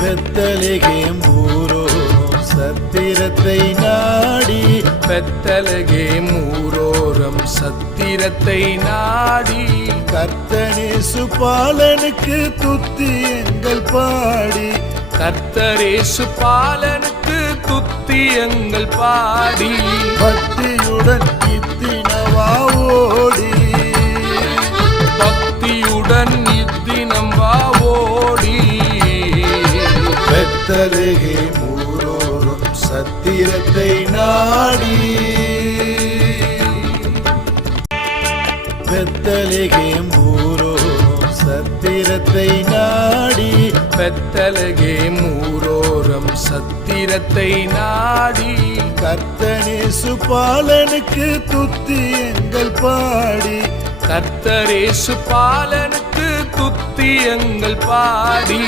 பெத்தலகேம் ஊரோரம் சத்திரத்தை நாடி, பெத்தலகேம் ஊரோரம் சத்திரத்தை நாடி, கர்த்தனேசு பாலனுக்கு துத்தியங்கள் பாடி, கர்த்தரேசு பாலனுக்கு துத்தியங்கள் பாடி, பக்தியுடன் இத்தினவா ஓடி, பக்தியுடன் இத்தினம் வா ஓடி, பெத்தலகேம் ஊரோரம் சத்திரத்தை நாடி, பெத்தலகேம் ஊரோரம் சத்திரத்தை நாடி, பெத்தலகேம் ஊரோரம் சத்திரத்தை நாடி, கர்த்தனேசு பாலனுக்கு துத்தியங்கள் பாடி, கர்த்தரேசு பாலனுக்கு துத்தியங்கள் பாடி.